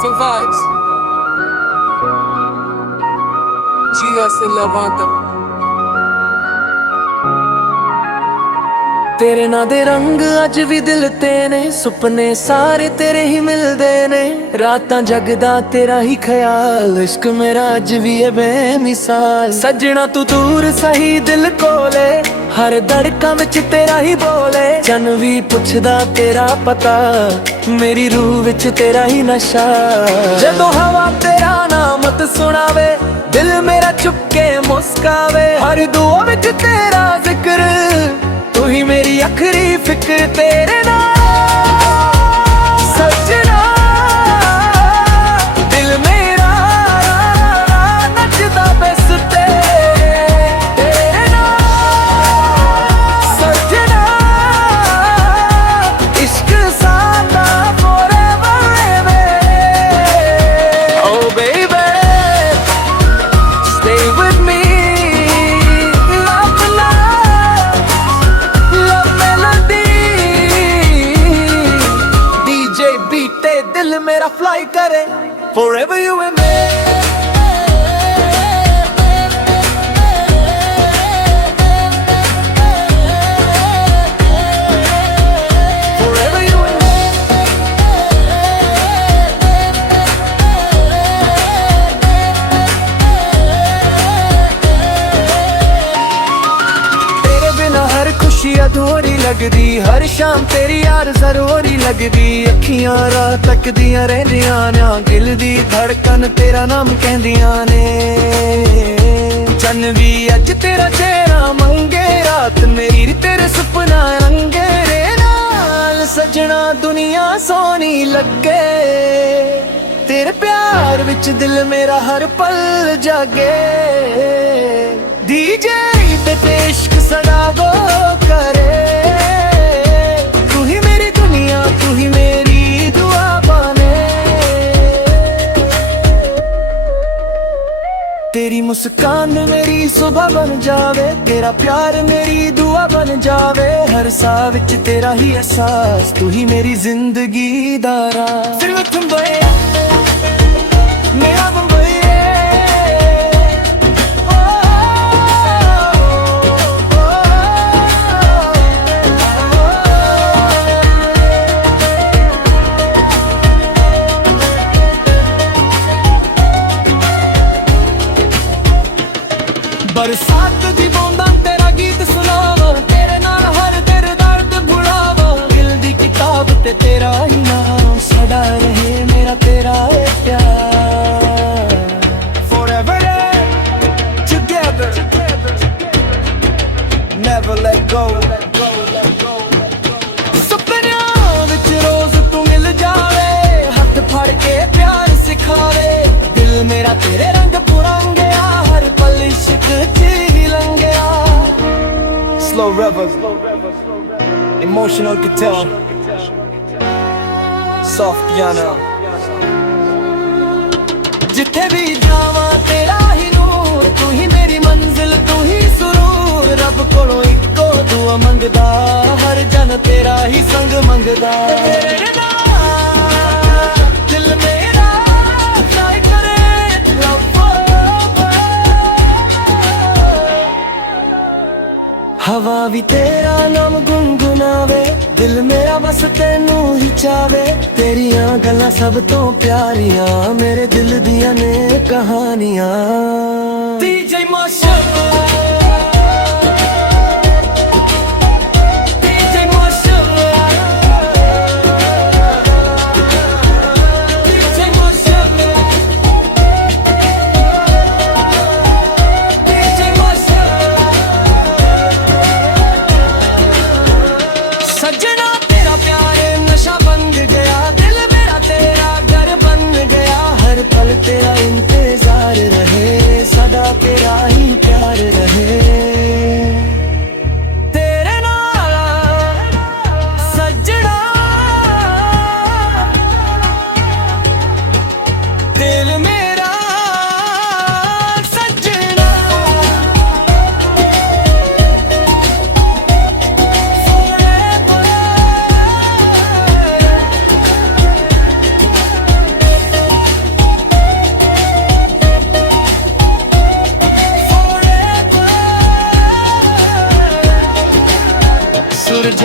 some vibes. GS e Levanta. तेरे ना दे रंग अज भी दिल ते ने, सुपने सारे तेरे ही मिलदे ने। रातां जगदा तेरा ही ख्याल, इश्क मेरा अज भी है बेमिसाल। सजना तू दूर सही दिल कोले, हर धड़कन विच तेरा ही बोले। चन भी पुछदा तेरा पता, मेरी रूह विच तेरा ही नशा। जदों हवा तेरा नाम मत सुनावे, दिल मेरा चुप के मुस्कावे। हर दुआ विच तेरा जिक्र, तू ही मेरी आखिरी फिक्र। तेरे नाल सजना दिल मेरा नचदा बस तेरे नाल सजना। इश्क सादा forever baby, oh baby stay with me। दिल मेरा फ्लाई करे forever you and me। Forever you and me। तेरे बिना हर खुशी अधूरी लगदी, हर शाम तेरी यार जरूरी लगदी। अखियां राह तकदियां रहंदियां ने, दिल दी धड़कन तेरा नाम कहंदियां ने। चन भी अज तेरा चेहरा मंगे, रात मेरी तेरे सुपना रंगे। रे नाल सजना दुनिया सोनी लगे, तेरे प्यार विच दिल मेरा हर पल जागे। डीजे ते इश्क सदा गो करे, तू ही मेरी दुनिया, तू ही मेरी दुआ बने। तेरी मुस्कान मेरी सुबह बन जावे, तेरा प्यार मेरी दुआ बन जावे। हर साह विच तेरा ही एहसास, तू ही मेरी जिंदगी दा राज। फिर मैं तुम मेरा बम्बई बरसात दी बूंदा तेरा गीत सुनावा, तेरे नाल हर दिल दर्द भुलावा। दिल दी किताब ते तेरा ही नाम, सदा रहे मेरा तेरा है प्यार। Forever together, never let go। सुपनियां विच रोज तू मिल जावे, हथ फड़ के प्यार सिखावे। दिल मेरा तेरे रंग पुरंगया, हर पल इश्क ही लंघया। Slow rivers, emotional guitar, soft piano। जिथे भी जावा तेरा ही नूर, तू ही मेरी मंजिल, तू ही सुरूर। रब कोलों इक्को दुआ मंगदा, हर जन तेरा ही संग मंगदा। तेरे नाल दिल मेरा फ्लाई करे love forever। हवा भी तेरा नाम गुनगुनावे, दिल मेरा बस तेनू ही चावे। तेरियां गल्लां सब तो प्यारियां, मेरे दिल दियां ने कहानियां। DJ Marshall, DJ Marshall, DJ Marshall, DJ Marshall। सजना तेरा प्यार नशा बन गया, दिल मेरा तेरा घर बन गया। हर पल तेरा इंतजार रहे।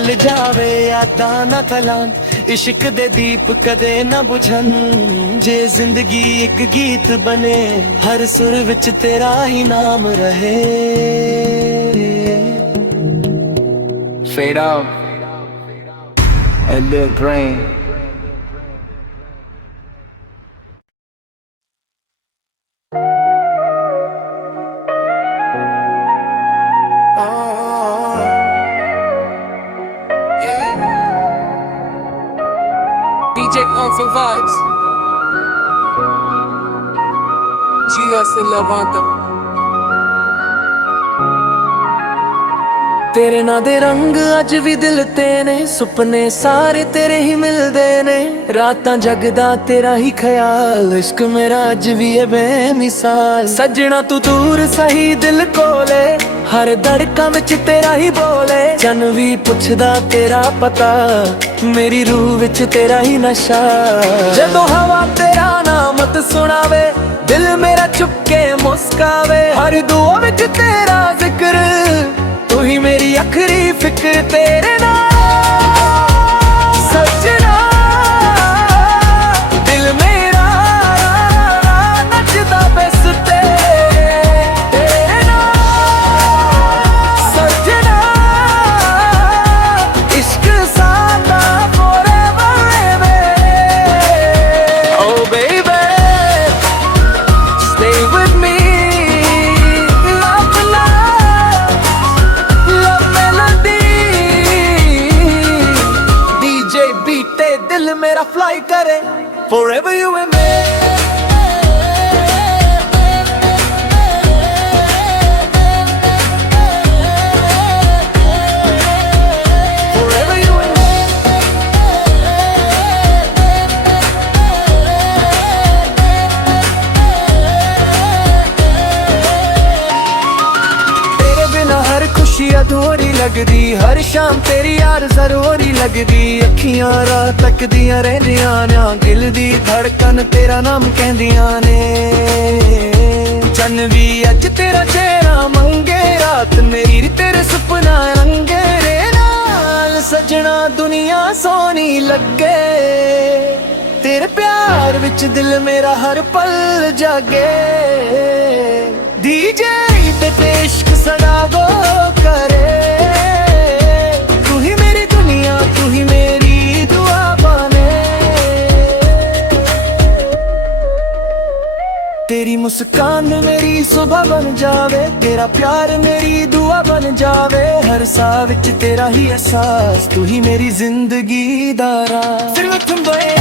पल जावे यादां ना तलान इश्क दे दीप कदे ना बुझन जे जिंदगी एक गीत बने हर सुर विच तेरा ही नाम रहे Fade out. And Lil Green. DJ Uncle Vibes. GS Levanta. तेरे ना दे रंग अज भी दिल ते ने सुपने सारे तेरे ही मिलदे ने रातां जगदा तेरा ही ख्याल इश्क मेरा अज भी है बेमिसाल सजना तू दूर सही दिल कोले हर धड़कन विच तेरा ही बोले चन भी पुछदा तेरा पता मेरी रूह विच तेरा ही नशा जदों हवा तेरा नाम मत सुनावे दिल मेरा चुप के मुस्कावे हर दुआ विच तेरा जिक्र तू ही मेरी आखिरी फिक्र तेरे नाल सजना दिल मेरा नचदा बस तेरे नाल सजना इश्क सादा forever baby oh baby stay with me दिल मेरा फ्लाई करे forever you and me forever you and me तेरे बिना हर खुशी अधूरी लगदी हर शाम तेरी यार जरूरी लगदी अखियां रात तकदियां रहंदियां ने दिल दी धड़कन तेरा नाम कहंदियां ने चन भी अज तेरा चेहरा मंगे रात मेरी तेरे सुपना रंगे रे नाल सजना दुनिया सोनी लगे तेरे प्यार विच दिल मेरा हर पल जागे डीजे ते इश्क सदा गो करे तू ही मेरी दुनिया तू ही मेरी दुआ बने तेरी मुस्कान मेरी सुबह बन जावे तेरा प्यार मेरी दुआ बन जावे हर साह विच तेरा ही एहसास तू ही मेरी जिंदगी दा राज सिर्फ तुम बोए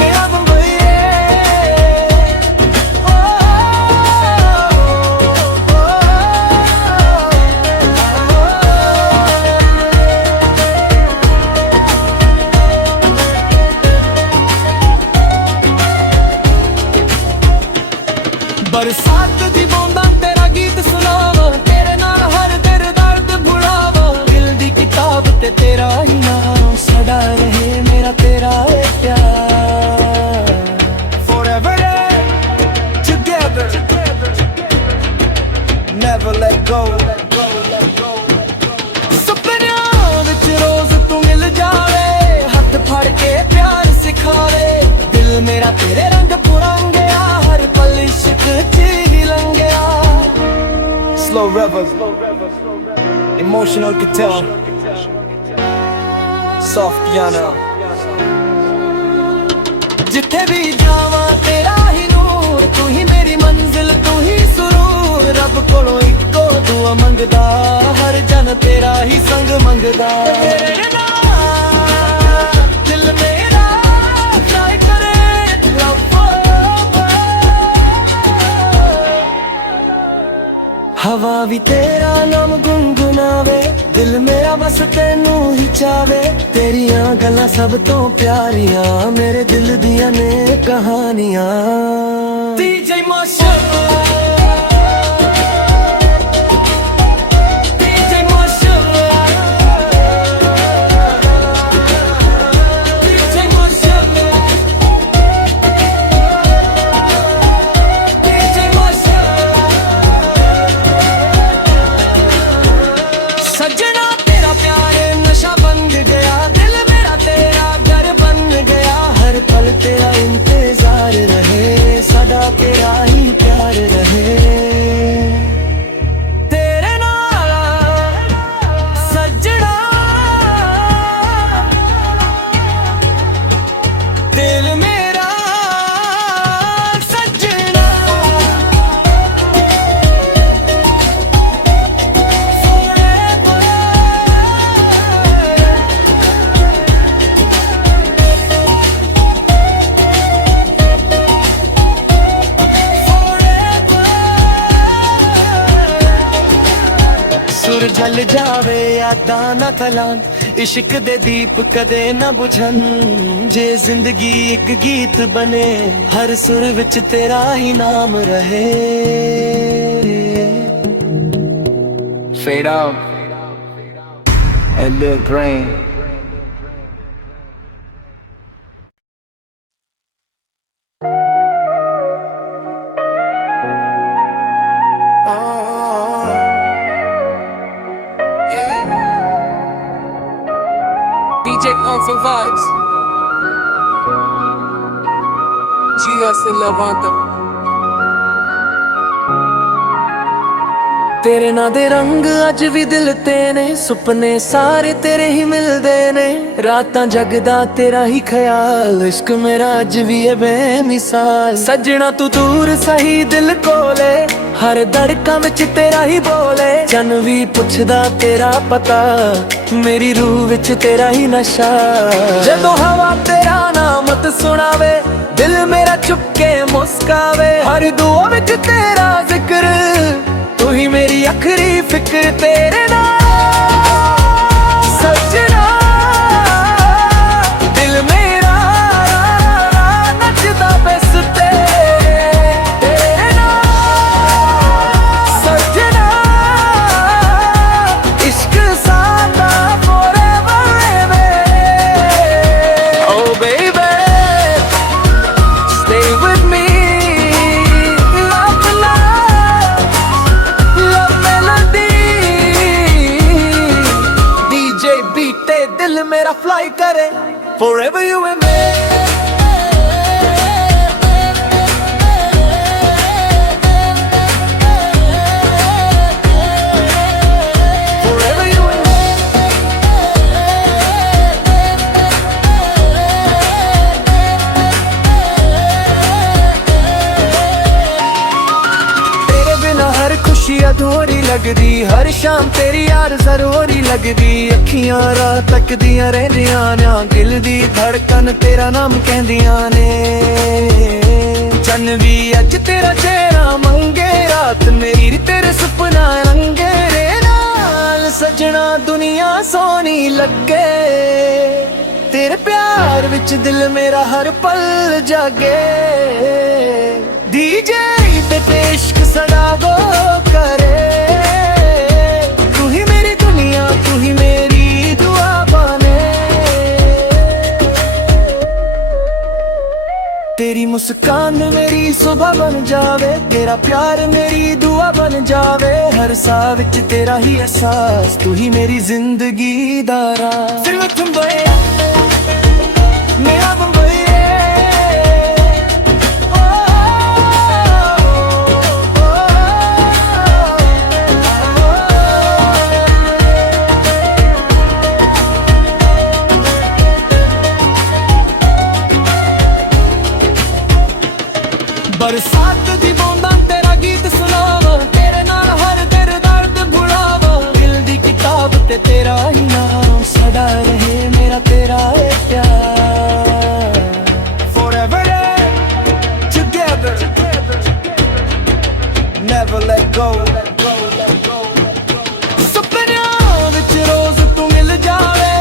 मेरा तुम बोए बरसात दी बूंदां तेरा गीत सुनावा तेरे नाल हर दिल दर्द भुलावा दिल दी किताब ते तेरा ही नाम सदा रहे मेरा तेरा है प्यार forever together never let go सुपनियां विच रोज तू मिल जावे हथ फड़ के प्यार सिखावे दिल मेरा तेरे रंग पुरंगिया हर पल इश्क ची लंगिया slow rivers emotional guitar soft piano जिथे भी जावा तेरा ही नूर तू ही मेरी मंजिल तू ही सुरूर रब कोलों इको दुआ मंगदा हर जन तेरा ही संग मंगदा तेरे नाल दिल मेरा फ्लाई करे love forever हवा भी तेरा नाम गुनगुनावे दिल मेरा बस तेनू ही चावे तेरियां गल्लां सब तो प्यारियां मेरे दिल दियां ने कहानियां DJ Marshall DJ Marshall DJ Marshall DJ Marshall सजना तेरा प्यार सदा तेरा ही प्यार रहे। तेरे नाल सजना दिल मेरा सजना सुर जल जावे यादां ना तलान इश्क दे दीप कदे ना बुझन जे जिंदगी एक गीत बने हर सुर विच तेरा ही नाम रहे। Fade out and look green. DJ Uncle Vibes. GS and Levanta. तेरे ना दे रंग अज भी दिल ते ने सुपने सारे तेरे ही मिलदे ने रातां जगदा तेरा ही ख्याल इश्क मेरा अज भी है बेमिसाल। सजना तू दूर सही दिल कोले हर धड़कन विच तेरा ही बोले चन भी पुछदा तेरा पता मेरी रूह विच तेरा ही नशा। जदों हवा तेरा नाम मत सुनावे दिल मेरा चुप के मुस्कावे हर दुआ विच तेरा जिक्र तू ही मेरी आखिरी फिक्र। तेरे नाल सजना दिल मेरा नचदा बस तेरे नाल सजना इश्क सादा forever baby। Oh baby stay with me दिल मेरा फ्लाई करे forever you and me। Forever you and me। तेरे बिना हर खुशी अधूरी लगदी हर शाम तेरी यार जरूरी लगदी अखियां राह तकदियां रहंदियां ने दिल दी धड़कन तेरा नाम कहंदियां ने चन भी अज तेरा चेहरा मंगे रात मेरी तेरे सुपना रंगे रे नाल सजना दुनिया सोनी लगे तेरे प्यार विच दिल मेरा हर पल जागे। डीजे ते इश्क सदा गो करे तू ही मेरी दुनिया तू ही मेरी दुआ बने। तेरी मुस्कान मेरी सुबह बन जावे तेरा प्यार मेरी दुआ बन जावे हर साह विच तेरा ही एहसास तू ही मेरी जिंदगी दा राज। सिर्फ तुम बया मेरा बम्बई बरसात दी बूंदां तेरा गीत सुनावा तेरे नाल हर दिल दर्द भुलावा दिल दी किताब ते तेरा ही नाम सदा रहे मेरा तेरा है प्यार। Forever together never let go। सुपनियां विच रोज तू मिल जावे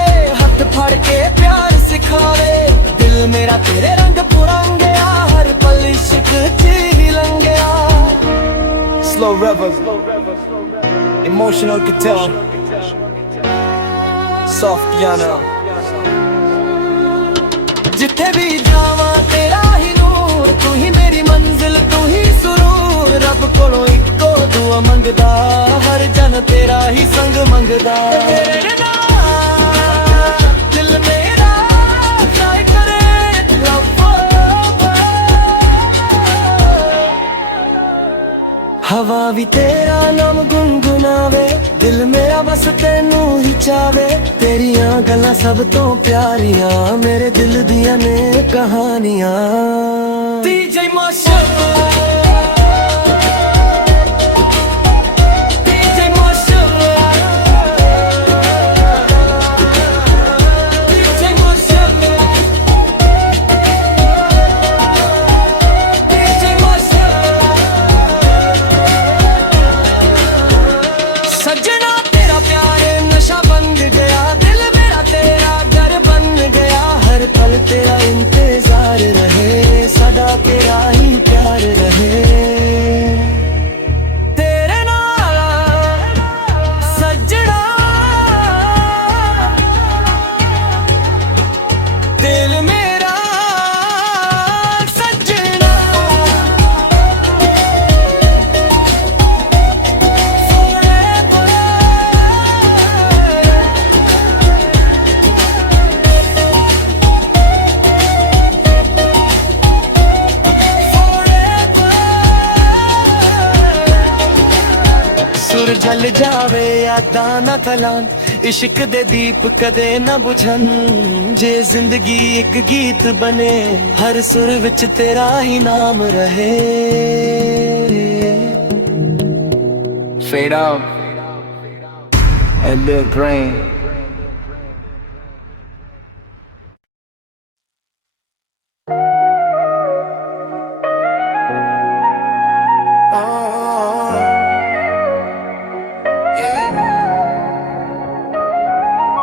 हथ फड़ के प्यार सिखावे दिल मेरा तेरे रंग पुरंगया हर पल इश्क slow rebel, emotional guitar, soft piano। जिथे भी जावा तेरा ही नूर तू ही मेरी मंजिल तू ही सुरूर रब कोलों इको दुआ मंगदा हर जन तेरा ही संग मंगदा। तेरे नाल दिल मेरा fly करे love forever। हवा भी तेरा नाम गुनगुनावे, दिल मेरा बस तेनू ही चावे। तेरियां गल्लां सब तो प्यारियां, मेरे दिल दियां ने कहानियां। DJ Marshall, DJ Marshall, DJ Marshall, DJ Marshall। सजना तेरा प्यार नशा बन गया, दिल मेरा तेरा घर बन गया। हर पल तेरा इंतजार रहे, सदा तेरा ही प्यार रहे। तेरे नाल सजना, दिल मेरा सजना। सुर जल जावे यादां ना तलान, इश्क दे दीप कदे ना बुझन। जे जिंदगी एक गीत बने, हर सुर विच तेरा ही नाम रहे। Fade out and look green.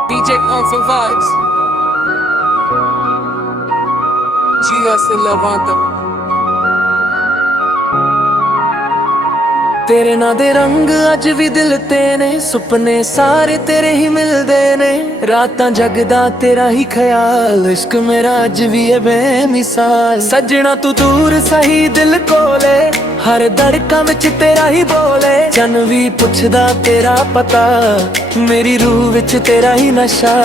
DJ Console Vibes. GS Levanta. तेरे ना दे रंग अज भी दिल ते ने, सुपने सारे तेरे ही मिलदे ने। रातां जगदा तेरा ही ख्याल, इश्क मेरा अज भी है बेमिसाल। सजना तू दूर सही दिल कोले, हर धड़कन विच तेरा ही बोले। चन भी पुछदा तेरा पता, मेरी रूह विच तेरा ही नशा।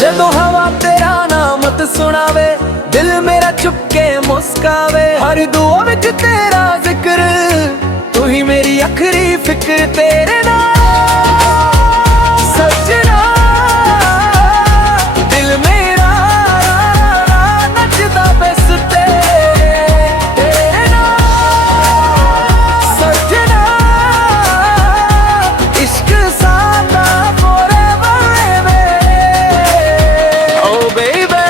जदों हवा तेरा नाम मत सुनावे, दिल मेरा चुप के मुस्कावे। हर दुआ विच तेरा जिक्र, तू ही मेरी आखिरी फिक्र। तेरे नाल सजना, दिल मेरा नचदा बस तेरे नाल सजना। इश्क सादा forever baby, oh baby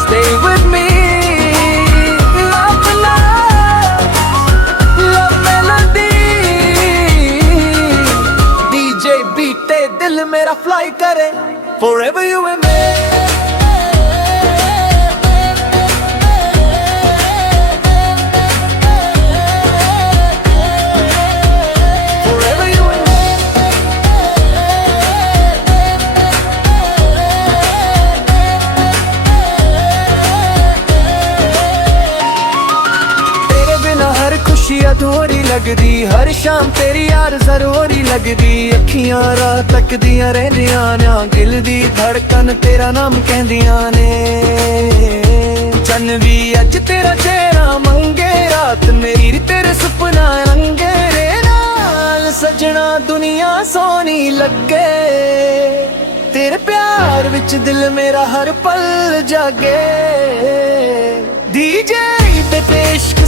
stay with me। दिल मेरा फ्लाई करे forever you and me। Forever you and me। तेरे बिना हर खुशी अधूरी लगदी, हर शाम तेरी यार जरूरी लगदी। अखियां राह तकदियां रहंदियां ने, दिल दी धड़कन तेरा नाम कहंदियां ने। चन भी अज तेरा चेहरा मंगे, रात मेरी तेरे सुपना रंगे। रे नाल सजना दुनिया सोनी लगे, तेरे प्यार विच दिल मेरा हर पल जागे। DJ ते इश्क